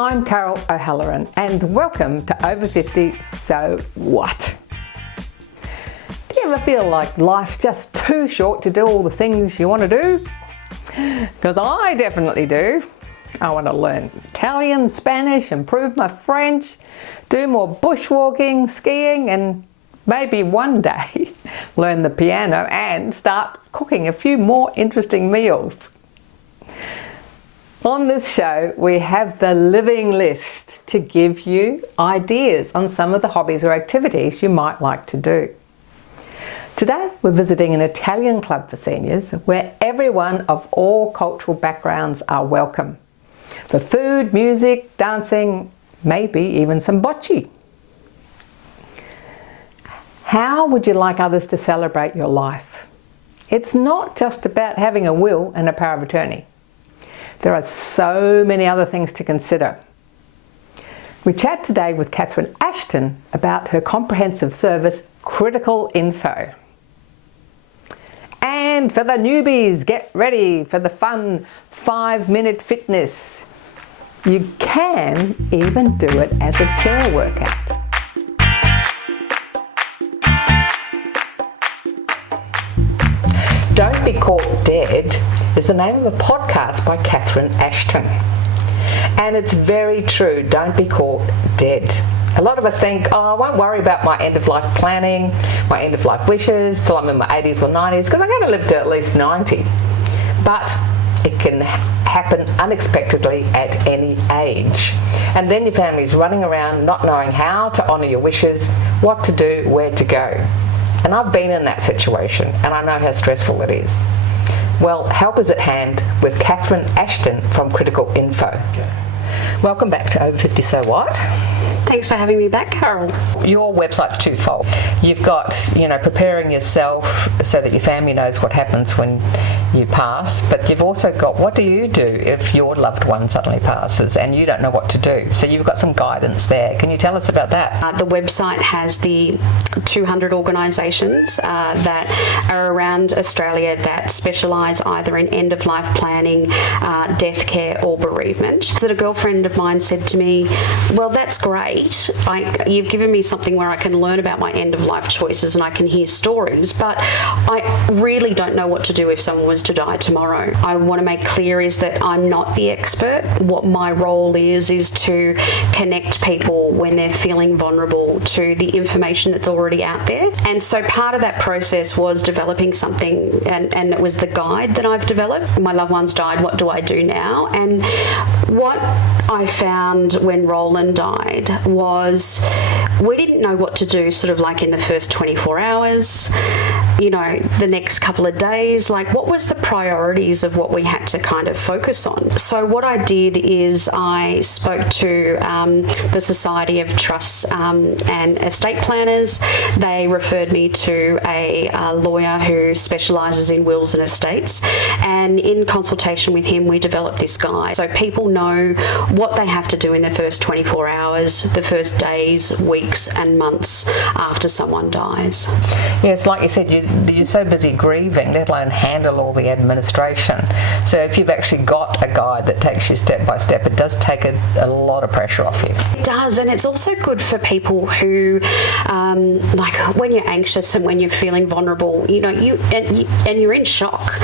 I'm Carol O'Halloran and welcome to Over 50 So What? Do you ever feel like life's just too short to do all the things you want to do? Because I definitely do. I want to learn Italian, Spanish, improve my French, do more bushwalking, skiing, and maybe one day learn the piano and start cooking a few more interesting meals. On this show, we have the living list to give you ideas on some of the hobbies or activities you might like to do. Today, we're visiting an Italian club for seniors where everyone of all cultural backgrounds are welcome. For food, music, dancing, maybe even some bocce. How would you like others to celebrate your life? It's not just about having a will and a power of attorney. There are so many other things to consider. We chat today with Catherine Ashton about her comprehensive service, Critical Info. And for the newbies, get ready for the fun 5-minute fitness. You can even do it as a chair workout. Don't Be Caught Dead is the name of a podcast by Catherine Ashton. And it's very true, don't be caught dead. A lot of us think, oh, I won't worry about my end-of-life planning, my end-of-life wishes till I'm in my 80s or 90s because I'm going to live to at least 90. But it can happen unexpectedly at any age. And then your family's running around not knowing how to honour your wishes, what to do, where to go. And I've been in that situation and I know how stressful it is. Well, help is at hand with Catherine Ashton from Critical Info. Welcome back to Over 50 So What? Thanks for having me back, Carol. Your website's twofold. You've got, preparing yourself so that your family knows what happens when you pass, but you've also got what do you do if your loved one suddenly passes and you don't know what to do? So you've got some guidance there. Can you tell us about that? The website has the 200 organisations that are around Australia that specialise either in end-of-life planning, death care or bereavement. So a girlfriend of mine said to me, well, that's great. You've given me something where I can learn about my end-of-life choices and I can hear stories, but I really don't know what to do if someone was to die tomorrow. I want to make clear is that I'm not the expert. What my role is to connect people when they're feeling vulnerable to the information that's already out there. And so part of that process was developing something, and it was the guide that I've developed. My loved ones died, what do I do now? And what I found when Roland died was we didn't know what to do sort of like in the first 24 hours, the next couple of days, like what was the priorities of what we had to kind of focus on. So what I did is I spoke to the Society of Trusts and Estate Planners. They referred me to a lawyer who specialises in wills and estates, and in consultation with him we developed this guide so people know what they have to do in the first 24 hours, the first days, weeks and months after someone dies. Yes, like you said, you're so busy grieving, let alone handle all the administration. So if you've actually got a guide that takes you step by step, it does take a lot of pressure off you. It does, and it's also good for people who, like when you're anxious and when you're feeling vulnerable, and you're in shock.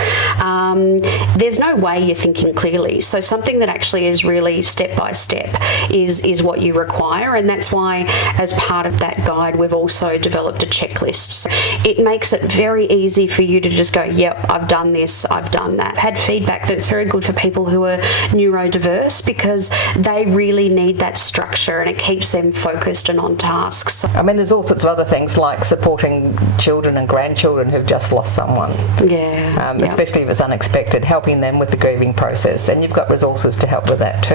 There's no way you're thinking clearly. So something that actually is really step by step is what you require, and that's why as part of that guide we've also developed a checklist. So it makes it very easy for you to just go, yep, I've done this, I've done that. I've had feedback that it's very good for people who are neurodiverse because they really need that structure and it keeps them focused and on task. So, there's all sorts of other things like supporting children and grandchildren who've just lost someone. Yeah. Especially leave is unexpected, helping them with the grieving process, and you've got resources to help with that too.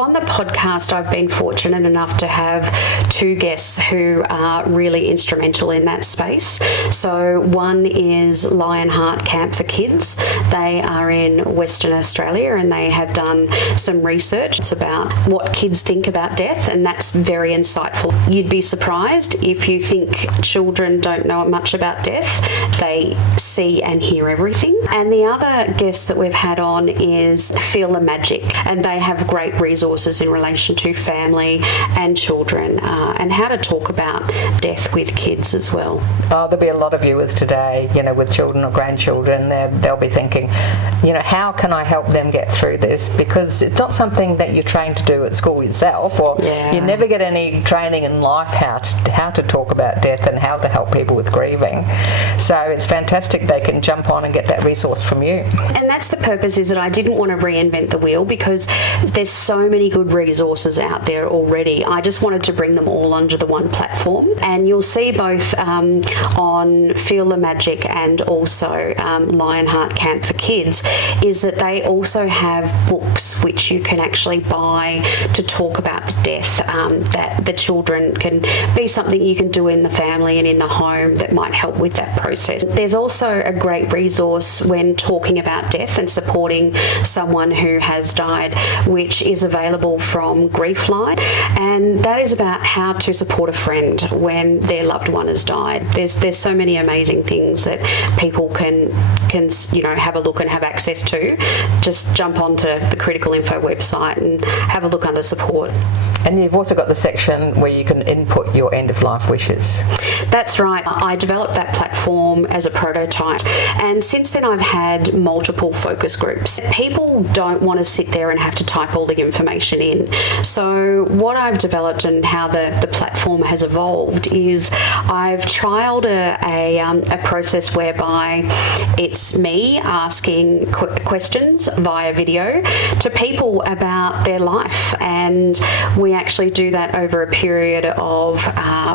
On the podcast, I've been fortunate enough to have two guests who are really instrumental in that space. So one is Lionheart Camp for Kids. They are in Western Australia and they have done some research. It's about what kids think about death, and that's very insightful. You'd be surprised if you think children don't know much about death. They see and hear everything. And the other guest that we've had on is Feel the Magic, and they have great resources in relation to family and children and how to talk about death with kids as well. Oh, there'll be a lot of viewers today, with children or grandchildren. They'll be thinking, how can I help them get through this? Because it's not something that you're trained to do at school yourself, or you never get any training in life how to talk about death and how to help people with grieving. So it's fantastic they can jump on and get that resource from you. And that's the purpose, is that I didn't want to reinvent the wheel, because there's so many good resources out there already. I just wanted to bring them all onto the one platform. And you'll see both on Feel the Magic and also Lionheart Camp for Kids, is that they also have books which you can actually buy to talk about the death, that the children can be something you can do in the family and in the home that might help with that process. There's also a great resource when talking about death and supporting someone who has died, which is available from Griefline, and that is about how to support a friend when their loved one has died. There's so many amazing things that people can have a look and have access to. Just jump onto the Critical Info website and have a look under support. And you've also got the section where you can input your end-of-life wishes. That's right. I developed that platform as a prototype, and since then I've had multiple focus groups. People don't want to sit there and have to type all the information in. So what I've developed and how the platform has evolved is I've trialled a process whereby it's me asking questions via video to people about their life, and we actually do that over a period of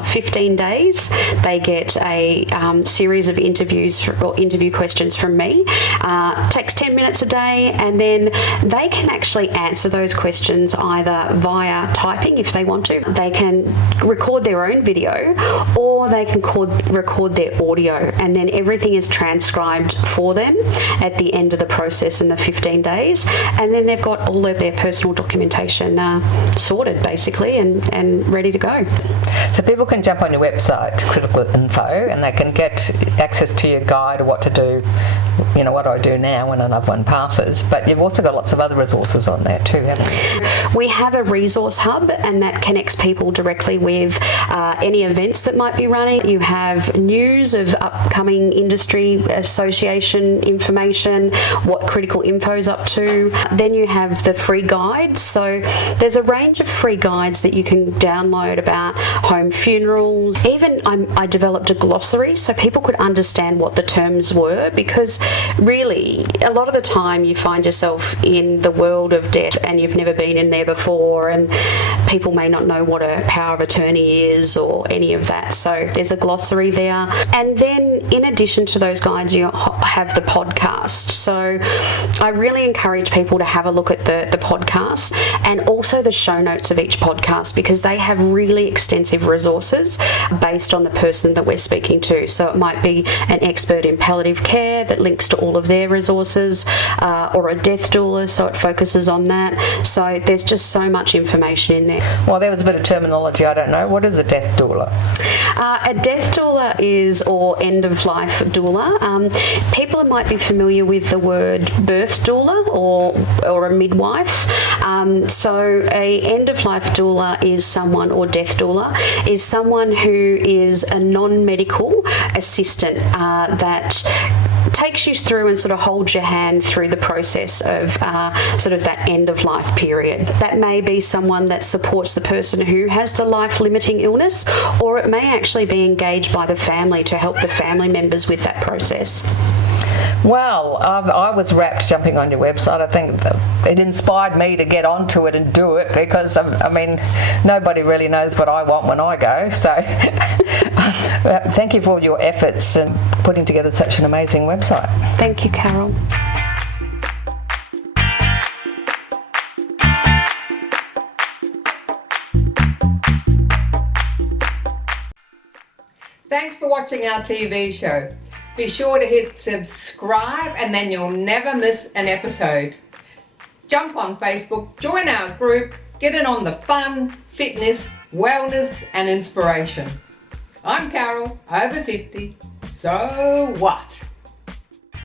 15 days. They get a series of interview questions from me. Takes 10 minutes a day, and then they can actually answer those questions either via typing if they want to. They can record their own video, or they can record their audio, and then everything is transcribed for them at the end of the process in the 15 days, and then they've got all of their personal documentation sorted basically and ready to go. So people can jump on your website, Critical Info, and they can get access to your guide of what to do, what do I do now when a loved one passes. But you've also got lots of other resources on there too, haven't you? We have a resource hub, and that connects people directly with any events that might be running. You have news of upcoming industry association information, what Critical Info's up to. Then you have the free guides. So there's a range of free guides that you can download about home funerals. Even I developed a glossary so people could understand what the terms were, because really a lot of the time you find yourself in the world of death and you've never been in there before, and people may not know what a power of attorney is or any of that. So there's a glossary there. And then in addition to those guides, you have the podcast. So I really encourage people to have a look at the podcast and also the show notes of each podcast, because they have really extensive resources based on the person that we're speaking to. So it might be an expert in palliative care that links to all of their resources, or a death doula, so it focuses on that. So there's just so much information in there. Well, there was a bit of terminology I don't know. What is a death doula? A death doula or end-of-life doula. People might be familiar with the word birth doula or a midwife. So a end-of-life doula is someone, or death doula, is someone who is a non-medical assistant that takes you through and sort of holds your hand through the process of sort of that end-of-life period. That may be someone that supports the person who has the life-limiting illness, or it may actually actually be engaged by the family to help the family members with that process? Well, I was rapt jumping on your website. I think it inspired me to get onto it and do it because, I mean, nobody really knows what I want when I go. So thank you for all your efforts in putting together such an amazing website. Thank you, Carol. Thanks for watching our TV show. Be sure to hit subscribe and then you'll never miss an episode. Jump on Facebook, join our group, get in on the fun, fitness, wellness and inspiration. I'm Carol, over 50. So what?